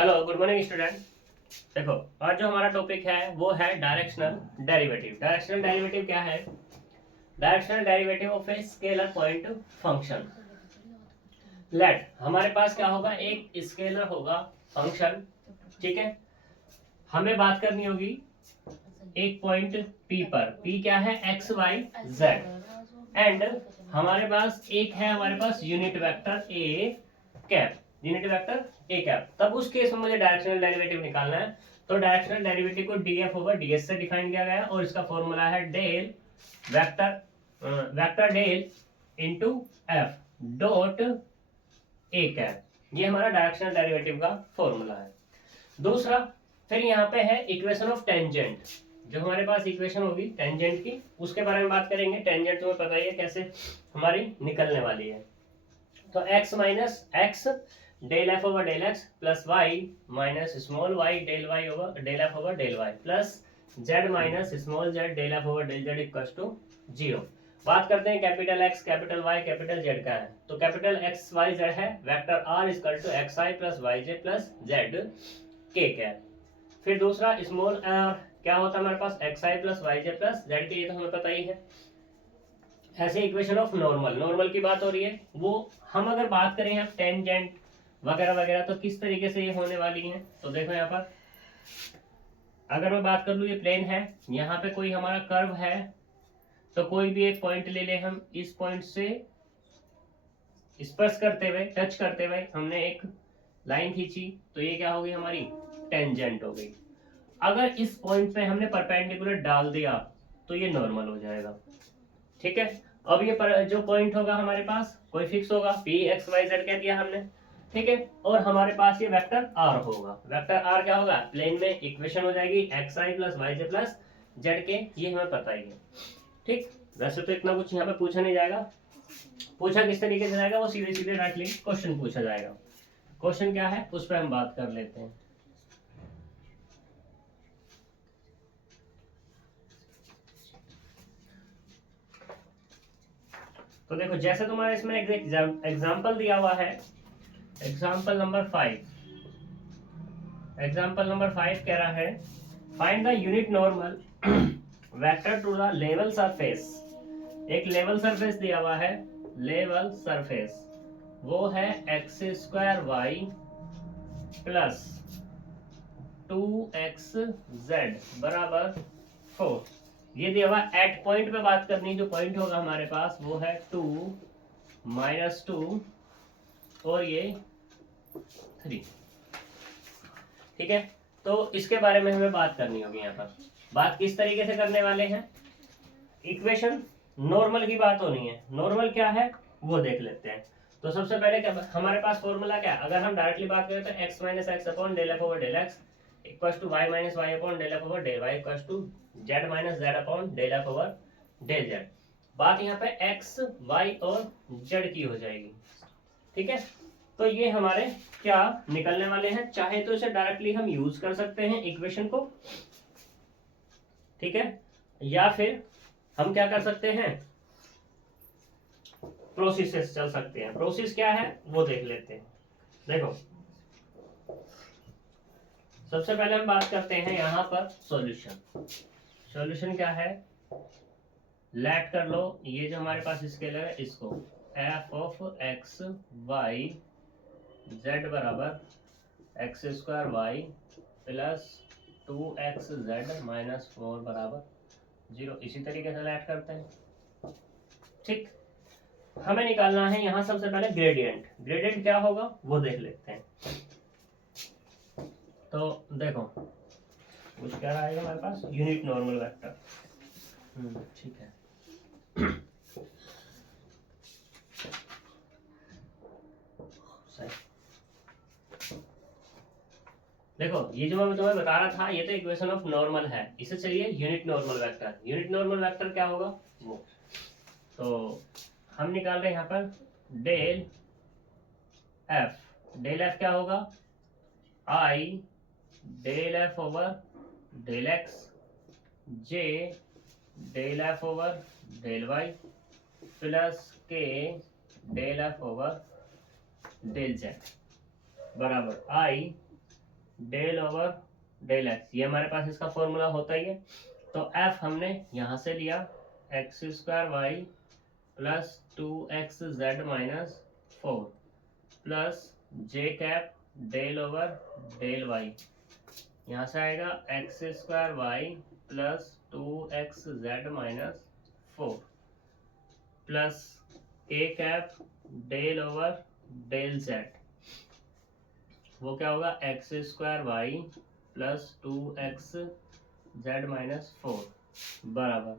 Hello good morning student. देखो, आज जो हमारा टॉपिक है वो है डायरेक्शनल डेरिवेटिव। डायरेक्शनल डेरिवेटिव क्या है? Directional derivative of a scalar point function. Let हमारे पास क्या होगा, एक स्केलर होगा फंक्शन, ठीक है। हमें बात करनी होगी एक पॉइंट P पर। P क्या है? X Y Z. एंड हमारे पास हमारे पास unit vector A cap. Unit vector A cap. तब उस केस में मुझे डायरेक्शनल डेरिवेटिव निकालना है। तो डायरेक्शनल डेरिवेटिव को df ओवर ds से डिफाइन किया गया है और इसका फॉर्मूला है del vector del into f dot a cap. ये हमारा डायरेक्शनल डेरिवेटिव का फॉर्मूला है। दूसरा, फिर यहाँ पे है इक्वेशन ऑफ टेंजेंट। जो हमारे पास इक्वेशन होगी टेंजेंट की, उसके बारे में बात करेंगे। टेंजेंट तुम्हें पता ही है कैसे हमारी निकलने वाली है। तो x minus x del F over del x plus Y minus small Y del Y over del F over del Y plus Z minus small Z del F over del Z equals to 0। बात करते हैं capital X capital Y capital Z का है। तो capital X Y Z है, vector R equal to X I plus Y Z plus Z के क्या। फिर दूसरा स्मॉल आर क्या होता है हमारे पास, एक्स आई plus Y Z plus Z K, ये तो हमें पता ही है। ऐसे इक्वेशन ऑफ नॉर्मल, नॉर्मल की बात हो रही है। वो हम अगर बात करें यहाँ टेंजेंट वगैरह वगैरह तो किस तरीके से ये होने वाली है। तो देखो यहाँ पर अगर मैं बात कर लूँ, ये प्लेन है, यहाँ पे कोई हमारा कर्व है, तो कोई भी एक पॉइंट ले ले हम। इस पॉइंट से स्पर्श करते हुए, टच करते हुए हमने एक लाइन खींची, तो ये क्या होगी हमारी टेंजेंट हो गई। अगर इस पॉइंट पे हमने परपेंडिकुलर डाल दिया तो ये नॉर्मल हो जाएगा, ठीक है। अब ये जो पॉइंट होगा हमारे पास कोई फिक्स होगा, पी एक्स वाई जेड कह दिया हमने, ठीक है। और हमारे पास ये वेक्टर आर होगा। वेक्टर आर क्या होगा, प्लेन में इक्वेशन हो जाएगी एक्स आई plus Y Z plus Z K, ये हमें पता ही है, ठीक। वैसे तो इतना कुछ यहाँ पे पूछा नहीं जाएगा। पूछा किस तरीके से जाएगा, वो सीधे सीधे डायरेक्टली क्वेश्चन पूछा जाएगा। क्वेश्चन क्या है उस पर हम बात कर लेते हैं। तो देखो, जैसे तुम्हारे इसमें एग्जाम्पल दिया हुआ है, एग्जाम्पल नंबर 5। एग्जाम्पल नंबर 5 कह रहा है find the unit normal vector to the level surface. एक लेवल सरफेस दिया हुआ है, लेवल सरफेस, वो है X square Y plus 2x Z बराबर 4। ये दिया हुआ एट पॉइंट पे बात करनी, जो पॉइंट होगा हमारे पास वो है 2 माइनस 2 और ये 3, ठीक है। तो इसके बारे में हमें बात करनी होगी। यहाँ पर बात किस तरीके से करने वाले हैं, इक्वेशन नॉर्मल की बात होनी है। नॉर्मल क्या है वो देख लेते हैं। तो सबसे पहले क्या हमारे पास फॉर्मूला क्या है, अगर हम डायरेक्टली बात करें तो X minus x upon del F over del X equals to Y minus Y upon del F over del Y equals to Z minus Z upon del F over del Z. बात यहाँ पे x Y और Z की हो जाएगी, ठीक है। तो ये हमारे क्या निकलने वाले हैं। चाहे तो इसे डायरेक्टली हम यूज कर सकते हैं इक्वेशन को, ठीक है, या फिर हम क्या कर सकते हैं, प्रोसेस से चल सकते हैं। प्रोसेस क्या है वो देख लेते हैं। देखो, सबसे पहले हम बात करते हैं यहाँ पर सॉल्यूशन। सॉल्यूशन क्या है, लेट कर लो ये जो हमारे पास स्केलर है इसको F of X Y Z बराबर X square Y plus 2x Z minus 4 बराबर 0, इसी तरीके से लेट करते हैं, ठीक। हमें निकालना है यहाँ सबसे पहले ग्रेडियंट। ग्रेडियंट क्या होगा वो देख लेते हैं। तो देखो कुछ क्या आएगा हमारे पास, यूनिट नॉर्मल वेक्टर, ठीक है। देखो, ये जो मैं तुम्हें बता रहा था ये तो इक्वेशन ऑफ नॉर्मल है, इसे चलिए unit normal vector. Unit normal vector क्या होगा वो, तो हम निकाल रहे हैं यहाँ पर डेल एफ। डेल एफ क्या होगा, I del F over del X J del F over del Y plus K del F over del Z बराबर आई डेल ओवर डेल एक्स, ये हमारे पास इसका फॉर्मूला होता ही है। तो एफ हमने यहाँ से लिया X square Y plus 2xz-4 plus जे cap del over del Y, यहाँ से आएगा X square Y plus 2xz-4 plus के cap del over del Z, वो क्या होगा x square Y plus 2xz-4 बराबर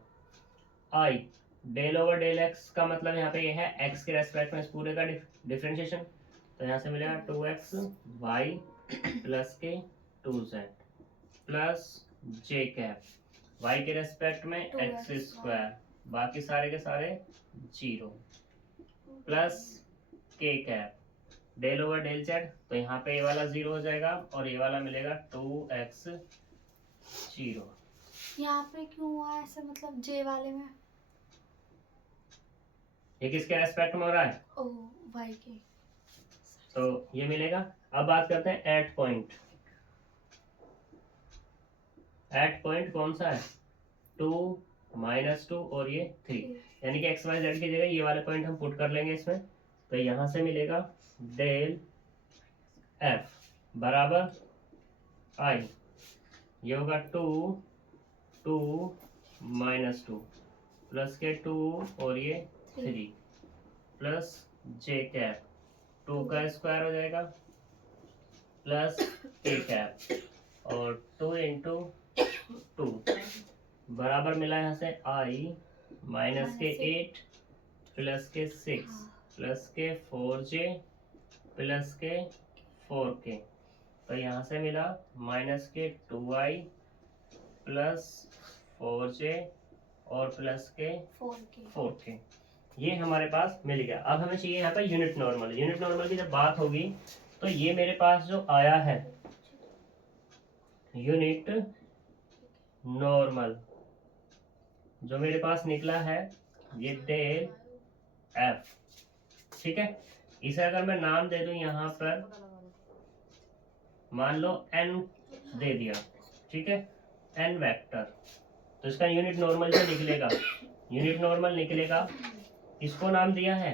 आई डेल ओवर डेल एक्स का मतलब यहाँ पे ये है एक्स के रेस्पेक्ट में इस पूरे का डिफरेंशिएशन, तो यहाँ से मिलेगा 2x Y plus k 2z plus जे कैप वाई के रेस्पेक्ट में एक्स स्क्वायर, बाकी सारे के सारे 0 प्लस के cap del over del Z, तो यहाँ पे ये वाला 0 हो जाएगा और ये वाला मिलेगा 2x 0। यहाँ पे क्यों हुआ ऐसे, मतलब जे वाले में? ये किसके रेस्पेक्ट में हो रहा है? ओ वाई के। तो ये मिलेगा। अब बात करते हैं एट पॉइंट। एट पॉइंट कौन सा है? 2 -2 और ये 3, यानी कि एक्स वाई जेड की जगह ये वाले पॉइंट हम पुट कर लेंगे इसमें। तो यहाँ से मिलेगा डेल एफ बराबर आई, ये होगा 2 -2 प्लस के 2 और ये 3 प्लस जे कैप 2 का स्क्वायर हो जाएगा प्लस के कैप और 2 इंटू 2 बराबर मिला यहाँ से आई माइनस के 8 प्लस के 6 प्लस के 4j प्लस के 4k, तो यहाँ से मिला माइनस के 2i प्लस 4j और प्लस के 4k, ये हमारे पास मिल गया। अब हमें चाहिए यहाँ पे यूनिट नॉर्मल। यूनिट नॉर्मल की जब बात होगी तो ये मेरे पास जो आया है यूनिट नॉर्मल, जो मेरे पास निकला है ये डेल एफ, ठीक है। इसे अगर मैं नाम दे दूं यहाँ पर, मान लो n दे दिया, ठीक है, n वेक्टर, तो इसका यूनिट नॉर्मल जो निकलेगा, यूनिट नॉर्मल निकलेगा, इसको नाम दिया है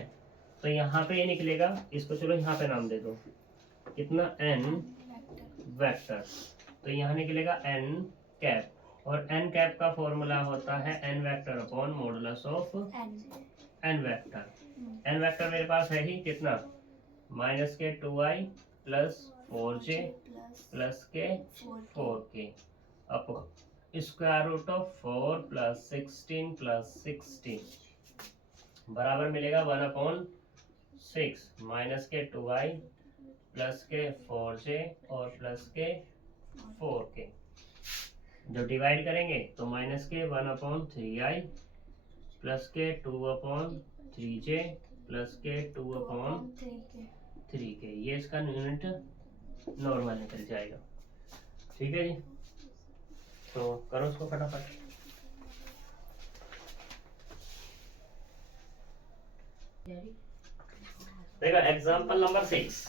तो यहाँ पे ये निकलेगा, इसको चलो यहाँ पे नाम दे दो, कितना n वेक्टर, तो यहाँ निकलेगा n कैप, और n कैप का फॉर्मूला होता है n vector upon modulus of n vector. n vector मेरे पास है ही कितना, माइनस के 2i plus 4j plus k 4k upon square root of 4 plus 16 plus 16 बराबर मिलेगा 1/6 माइनस के 2i प्लस के 4j और प्लस के 4k, जो डिवाइड करेंगे तो माइनस के 1/3i प्लस के 2/3j प्लस के 2/3k, ये इसका यूनिट नॉर्मल निकल जाएगा, ठीक है जी। तो करो उसको फटाफट। देखो एग्जांपल नंबर 6,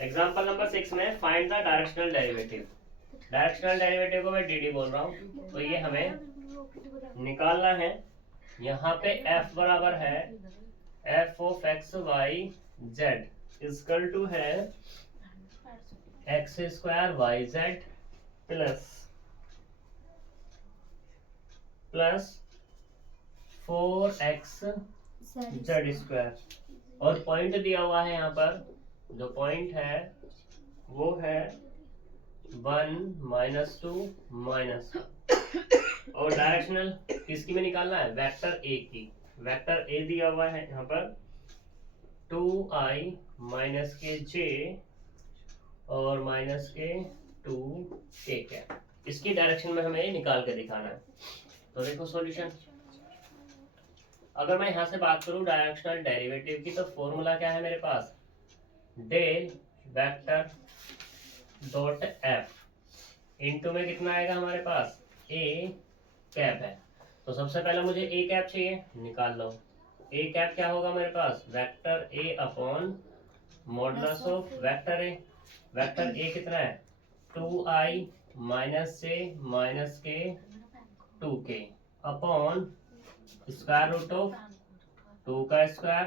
एग्जांपल नंबर 6 में find the directional derivative. Directional derivative को मैं डीडी बोल रहा हूँ, तो ये हमें निकालना है। यहाँ पे f बराबर है f of X Y Z equal to है X square Y Z plus 4x Z square, और पॉइंट दिया हुआ है यहाँ पर, जो पॉइंट है वो है 1 -2 माइनस, और डायरेक्शनल किसकी में निकालना है, वेक्टर ए की। वेक्टर ए दिया हुआ है यहाँ पर 2i माइनस के j और माइनस के 2k क्या, इसकी डायरेक्शन में हमें निकाल के दिखाना है। तो देखो सॉल्यूशन, अगर मैं यहाँ से बात करूँ डायरेक्शनल डेरिवेटिव की, तो फॉर्मूला क्या है मेरे पास, del vector dot F into में कितना आएगा हमारे पास, ए कैप है। तो सबसे पहले मुझे ए कैप चाहिए, निकाल लो। ए कैप क्या होगा मेरे पास, vector A upon modulus of vector A कितना है 2i माइनस से माइनस के 2k upon square root of 2 का स्क्वायर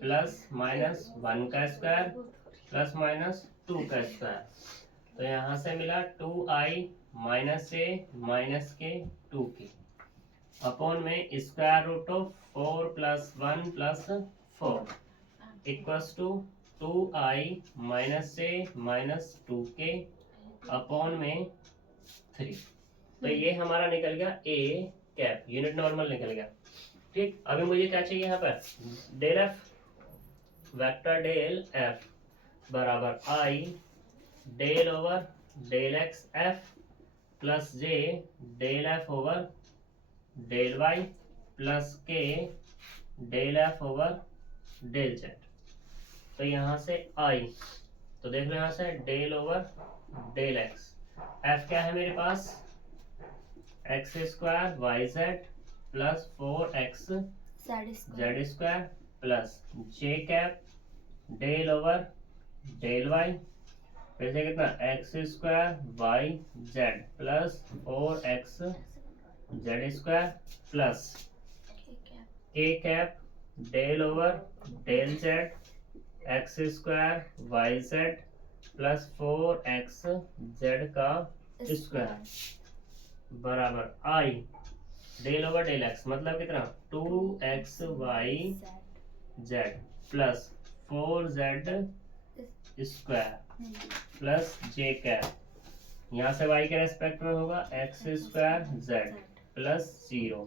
प्लस माइनस 1 का स्क्वायर प्लस माइनस 2 का स्क्वायर। तो यहाँ से मिला 2i माइनस से माइनस के 2k अपॉन में square root of 4 plus 1 plus 4 equals to 2i minus से माइनस 2k अपॉन में 3। तो ये हमारा निकल गया ए कैप, यूनिट नॉर्मल निकल गया। ठीक, अभी मुझे क्या चाहिए यहाँ पर del F, vector del F बराबर आई del over del X F plus J del F over del Y plus K del F over del Z. तो यहाँ से आई, तो देख लो यहाँ से del over del X, F क्या है मेरे पास X square Y Z plus 4x Z square plus जे cap del over del Y, फिर से कितना X square Y Z plus 4x Z square plus के cap del over del z x square Y Z plus 4x z का square बराबर आई del over del x, मतलब कितना 2x y Z plus 4z square plus जे cap, यहाँ से y के respect में होगा x square z plus 0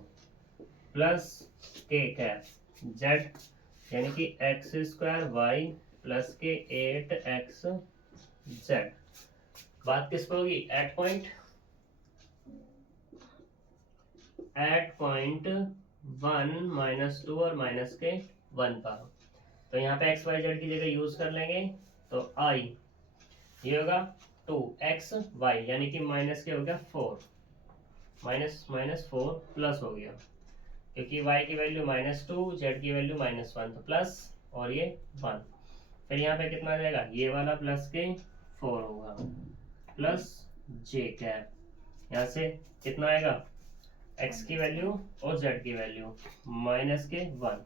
plus के कैप जेड यानी कि एक्स स्क्वायर वाई प्लस के 8x जेड। बात किस पे होगी एट पॉइंट 1 माइनस 2 और माइनस के 1 पर। तो यहाँ पे एक्स वाई जेड की जगह यूज कर लेंगे, तो आई ये होगा 2x वाई यानी कि माइनस के हो गया 4 माइनस माइनस 4 प्लस हो गया, क्योंकि y की वैल्यू -2 z की वैल्यू -1 तो प्लस और ये 1। फिर यहाँ पे कितना आ जाएगा ये वाला प्लस के 4 होगा प्लस जे कैप, यहाँ से कितना आएगा x की वैल्यू और z की वैल्यू माइनस के 1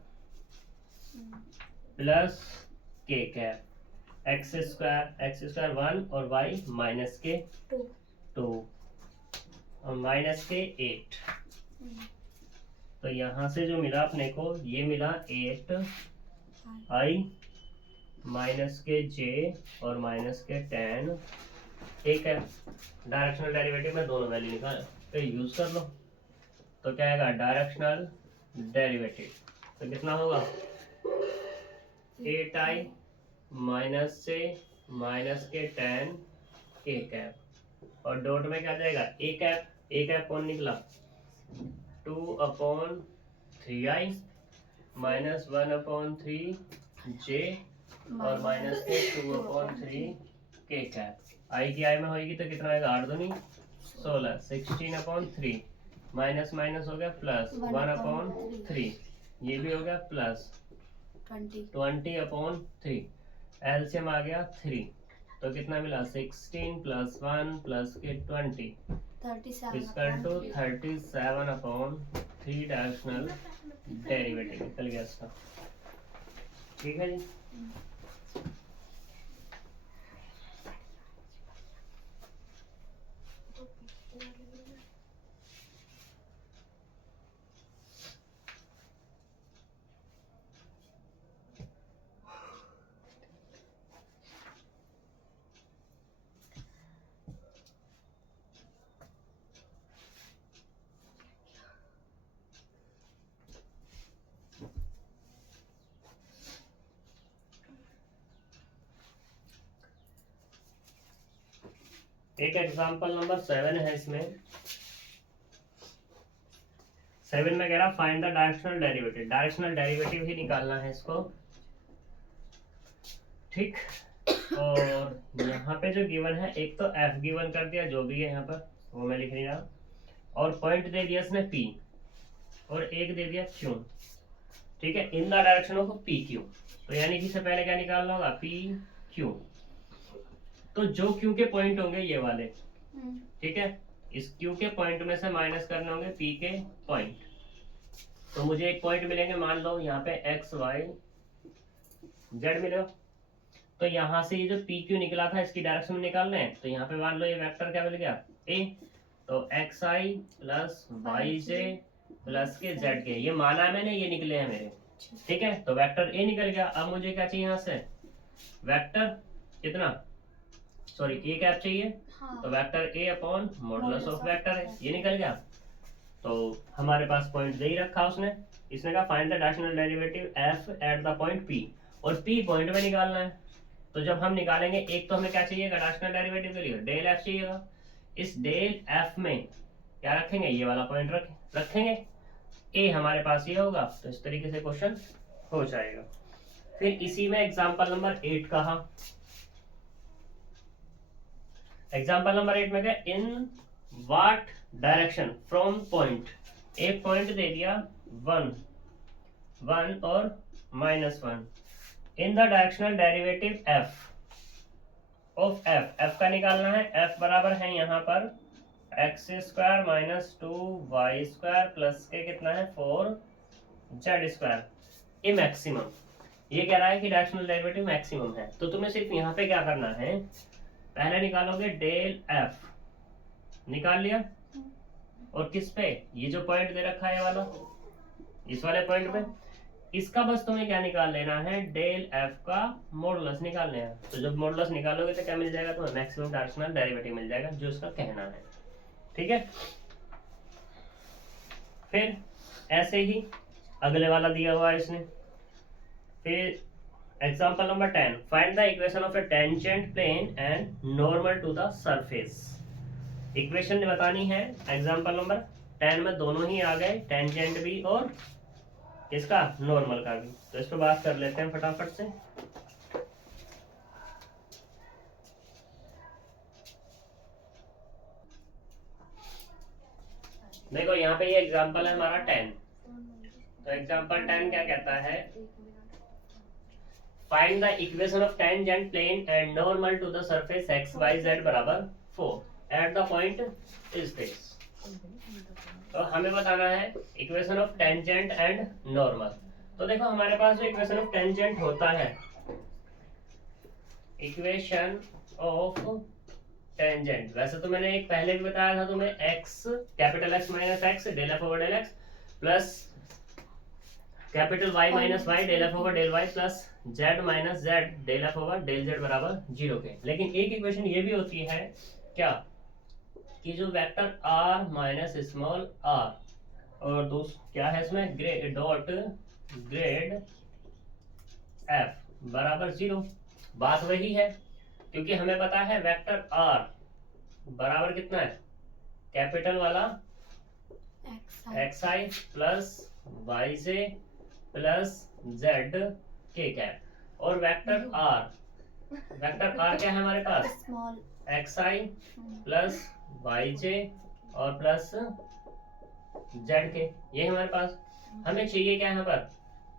प्लस के कैप एक्स स्क्वायर 1 और y माइनस के 2 और माइनस के 8। तो यहाँ से जो मिला अपने को ये मिला 8i माइनस के j और माइनस के 10। ठीक है, डायरेक्शनल डेरिवेटिव में दोनों वैल्यू निकाल तो यूज कर लो। तो क्या आएगा डायरेक्शनल डेरिवेटिव, तो कितना होगा 8i माइनस से माइनस के 10 के कैप और डॉट में क्या जाएगा ए कैप कौन निकला 2/3i माइनस 1/3 j और माइनस के 2/3 के कैप। आई की आई में होगी तो कितना आएगा 8 दूनी 16 16/3 माइनस माइनस हो गया प्लस 1/3 ये भी हो गया प्लस 20/3 एलसीएम आ गया 3 तो कितना मिला 16 प्लस 1 प्लस के 20 इक्वल टू 37/3 डायरेक्शनल डेरिवेटिव निकल गया इसका। ठीक है जी। एक एग्जांपल नंबर 7 है, इसमें 7 में कह रहा फाइंड द डायरेक्शनल डेरिवेटिव ही निकालना है इसको। ठीक, और यहाँ पे जो गिवन है एक तो f गिवन कर दिया जो भी है यहाँ पर वो मैं लिख नहीं रहा, और पॉइंट दे दिया इसने p और एक दे दिया q। ठीक है, in the direction of P Q. तो यानी कि इससे पहले क्या निकालना होगा, पी क्यू। तो जो क्यू के पॉइंट होंगे ये वाले, ठीक है, इस क्यू के पॉइंट में से माइनस करने होंगे पी के पॉइंट। तो मुझे एक पॉइंट मिलेंगे, मान लो यहाँ पे एक्स वाई जेड मिलेगा। तो यहाँ से ये जो पी क्यू निकला था इसकी डायरेक्शन में निकालना है। तो यहाँ पे मान लो ये वेक्टर क्या मिल गया, ए। तो एक्स आई प्लस वाई जे प्लस के जेड के, ये माना है मैंने, ये निकले हैं मेरे, ठीक है। तो वेक्टर ए निकल गया। अब मुझे क्या चाहिए यहाँ से, वेक्टर कितना, सॉरी ए कैप चाहिए। हाँ। तो vector A upon modulus of vector है, ये निकल गया। तो हमारे पास पॉइंट दे ही रखा उसने, इसने कहा find the directional derivative F eight the point P, और पी पॉइंट में निकालना है। तो जब हम निकालेंगे, एक तो हमें क्या चाहिएगा डायरेक्शनल डेरिवेटिव के लिए, डेल एफ चाहिएगा। इस डेल एफ में क्या रखेंगे, ये वाला पॉइंट रखेंगे, ए हमारे पास ये होगा। तो इस तरीके से क्वेश्चन हो जाएगा। फिर इसी में एग्जांपल नंबर 8 कहा, एग्जांपल नंबर 8 में क्या, in what direction from point, एक पॉइंट दे दिया 1 1 और -1, in the directional derivative F of F, F का निकालना है। एफ बराबर है यहाँ पर x square minus 2y square plus के कितना है 4z स्क्वायर, ये मैक्सिमम, ये कह रहा है कि डायरेक्शनल डेरिवेटिव मैक्सिमम है। तो तुम्हें सिर्फ यहाँ पे क्या करना है, पहले निकालोगे डेल एफ, निकाल लिया, और किस पे, ये जो पॉइंट दे रखा है ये वाला, इस वाले पॉइंट पे, इसका बस तुम्हें क्या निकाल लेना है, डेल एफ का मॉडुलस निकाल लेना है। तो जब मॉडुलस निकालोगे तो क्या मिल जाएगा, तुम्हें मैक्सिमम डायरेक्शनल डेरिवेटिव मिल जाएगा, जो उसका कहना है, ठीक है। फिर ऐसे ही अगले वाला दिया हुआ है इसने। फिर example number 10, find the equation of a tangent plane and normal to the surface. Equation बतानी है। एग्जांपल नंबर 10 में दोनों ही आ गए, टेंजेंट भी और इसका नॉर्मल का भी। तो इस पर बात कर लेते हैं फटाफट से। देखो यहाँ पे ये एग्जांपल है हमारा 10। तो एग्जांपल 10 क्या कहता है, find the equation of tangent plane and normal to the surface x Y Z बराबर 4 at the point is this. तो हमें बताना है equation of tangent and normal. तो देखो हमारे पास जो इक्वेशन ऑफ टेंजेंट होता है, इक्वेशन ऑफ टेंजेंट, वैसे तो मैंने एक पहले भी बताया था तुम्हें, x capital x minus x del F over del x plus capital y minus y del F over del Y plus Z minus z del F over del Z बराबर 0 के। लेकिन एक इक्वेशन ये भी होती है क्या, कि जो vector r minus small r और दूसरा क्या है इसमें, ग्रेड डॉट ग्रेड f बराबर 0। बात वही है, क्योंकि हमें पता है वेक्टर r बराबर कितना है, कैपिटल वाला xi plus yj plus z के कैप, और वेक्टर r क्या है हमारे पास, स्मॉल xi प्लस yj और प्लस z के, ये हमारे पास। हमें चाहिए क्या यहाँ पर,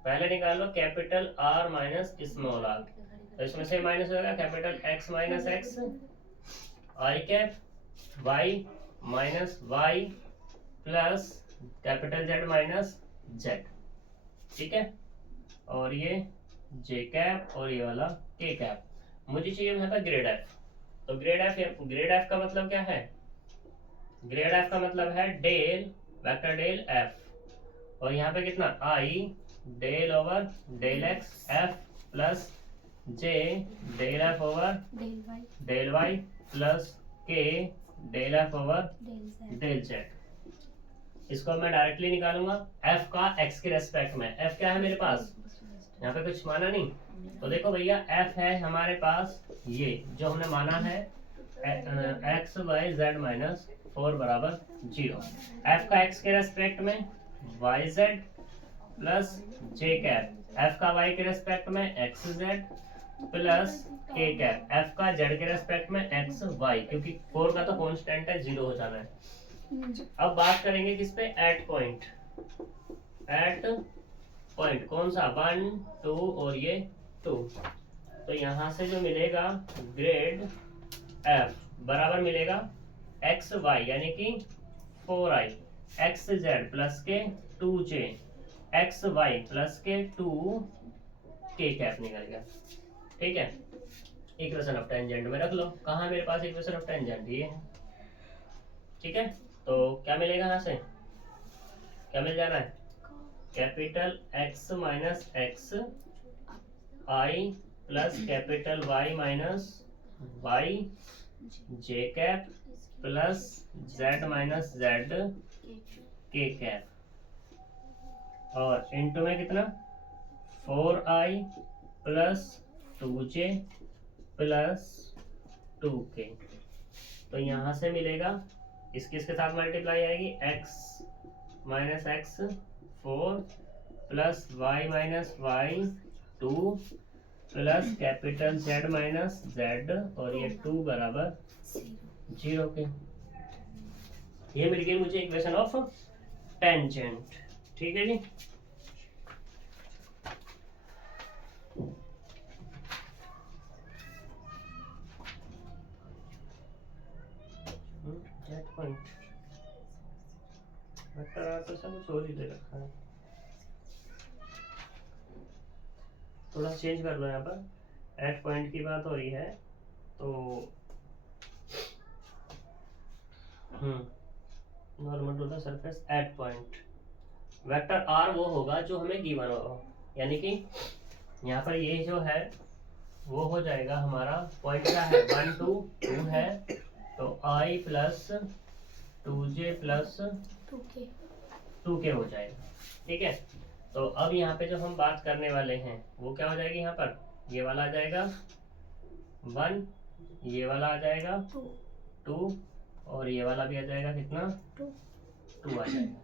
पहले निकाल लो capital R minus small r। तो इसमें से माइनस होगा capital X minus x i cap y minus y plus capital Z minus z, ठीक है। और ये j कैप और ये वाला k कैप। मुझे चाहिए यहाँ पर ग्रेड f। तो ग्रेड f का मतलब क्या है, ग्रेड f का मतलब है डेल वेक्टर डेल f, और यहाँ पे कितना i del over del x f plus j del f over del y plus k del f over del z। इसको मैं डायरेक्टली निकालूंगा f का x के रेस्पेक्ट में। f क्या है मेरे पास, यहाँ पे कुछ माना नहीं। तो देखो भैया f है हमारे पास ये जो हमने माना है एक्स वाई जेड माइनस 4 बराबर 0। f का x के रेस्पेक्ट में वाई जेड प्लस जे कैप, f का y के रेस्पेक्ट में एक्स जेड प्लस के कैप, f का z के रेस्पेक्ट में एक्स वाई, क्योंकि 4 का तो कांस्टेंट है, 0 हो जाना है। अब बात करेंगे किस पे, एट पॉइंट, एट पॉइंट कौन सा 1 2 और ये 2। तो यहाँ से जो मिलेगा ग्रेड एफ बराबर मिलेगा एक्स वाई यानी कि 4i एक्स जेड प्लस के 2j एक्स वाई प्लस के 2k कैप निकल गया। ठीक है, इक्वेशन ऑफ टेंजेंट में रख लो। कहाँ मेरे पास इक्वेशन ऑफ टेंजेंट ये है। ठीक है, तो क्या मिलेगा यहाँ से, क्या मिल जा रहा है, कैपिटल एक्स माइनस एक्स आई plus capital y minus y j cap plus Z minus z k cap और इनटू में कितना 4i plus 2j plus 2k। तो यहाँ से मिलेगा इसके साथ मल्टीप्लाई आएगी x minus x 4 plus Y minus y 2 plus capital z minus z और ये 2 बराबर 0 के। ये मिल गई मुझे इक्वेशन ऑफ टेंजेंट। ठीक है जी, पॉइंट तो सब कुछ और ही दे रखा है, थोड़ा चेंज कर लो। यहाँ पर एट पॉइंट की बात हो रही है तो normal to the surface at point vector r वो होगा जो हमें गिवन होगा, यानी कि यहाँ पर ये जो है वो हो जाएगा हमारा पॉइंट क्या है 1 2 2 है तो i plus 2j plus 2k हो जाएगा। ठीक है, तो अब यहाँ पे जो हम बात करने वाले हैं वो क्या हो जाएगी, यहाँ पर ये वाला आ जाएगा 1, ये वाला आ जाएगा 2 और ये वाला भी आ जाएगा कितना 2 आ जाएगा,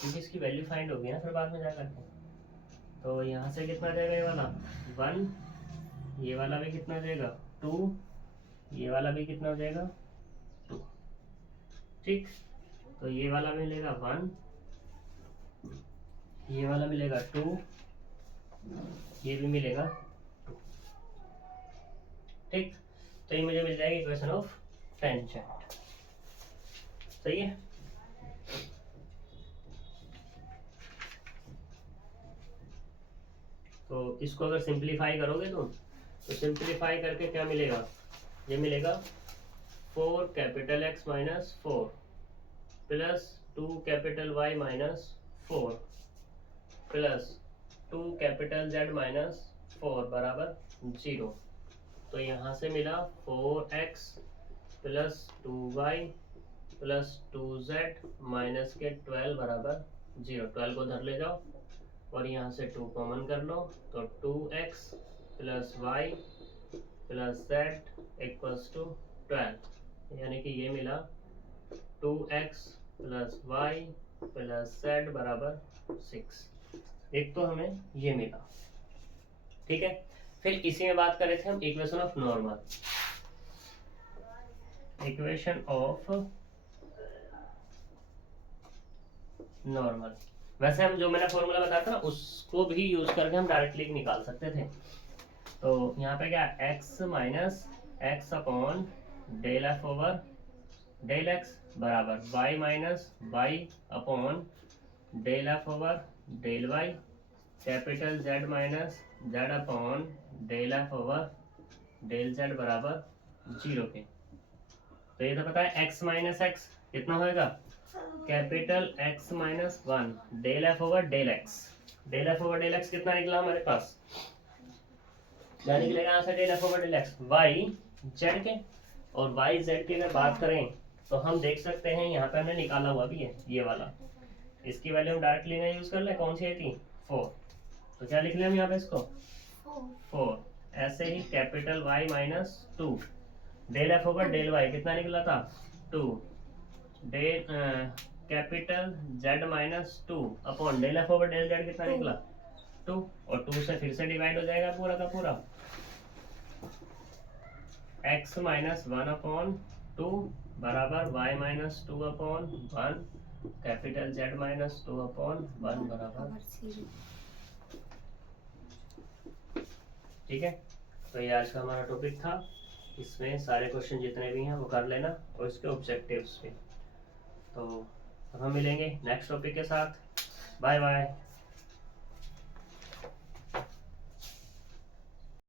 क्योंकि इसकी वैल्यू फाइंड होगी ना फिर बाद में जाकर के। तो यहाँ से कितना आ जाएगा, ये वाला 1, ये वाला भी कितना हो जाएगा 2, ये वाला भी कितना हो जाएगा 2। ठीक, तो ये वाला मिलेगा 1, ये वाला मिलेगा 2, ये भी मिलेगा 2। ठीक, तो ये मुझे मिल जाएगी इक्वेशन ऑफ टेंजेंट। सही है, तो इसको अगर सिंप्लीफाई करोगे तो सिंप्लीफाई करके क्या मिलेगा, ये मिलेगा 4 capital x minus 4 plus 2 capital y minus 4 plus 2 capital z minus 4 बराबर 0। तो यहाँ से मिला 4x plus 2y plus 2z minus के 12 बराबर 0। 12 को उधर ले जाओ और यहाँ से 2 कॉमन कर लो तो 2x plus y plus z equals to 12, यानी कि ये मिला 2x plus y plus z बराबर 6। एक तो हमें ये मिला। ठीक है, फिर इसी में बात कर रहे थे हम equation of normal. Equation of normal वैसे हम जो मैंने फॉर्मूला बताया था ना उसको भी यूज करके हम डायरेक्टली निकाल सकते थे। तो यहाँ पे क्या x minus x upon del F over del x बराबर y minus Y upon del F over del y capital z minus z upon del F over del z बराबर 0 के। तो ये तो पता है x माइनस एक्स कितना होएगा, capital x minus 1 del F over del x. Del F over del x कितना निकला हमारे पास, क्या निकलेगा यहाँ से del F over del x Y z के। और वाई जेड की अगर बात करें तो हम देख सकते हैं यहाँ पे हमने निकाला हुआ भी है ये वाला, इसकी वैल्यू हम डायरेक्टली नहीं यूज कर ले, कौन सी आई थी 4। तो क्या लिख लें हम यहाँ पे इसको 4। ऐसे ही capital y minus 2 del F over del y कितना निकला था 2 del capital z minus 2 upon del F over del z कितना निकला 2 और 2 से फिर से डिवाइड हो जाएगा पूरा का पूरा x माइनस 1 अपॉन 2 बराबर y minus 2 upon 1 capital z minus 2 upon 1 बराबर 0। ठीक है, तो ये आज का हमारा टॉपिक था। इसमें सारे क्वेश्चन जितने भी हैं वो कर लेना और इसके ऑब्जेक्टिव्स भी। तो अब हम मिलेंगे नेक्स्ट टॉपिक के साथ। Bye bye.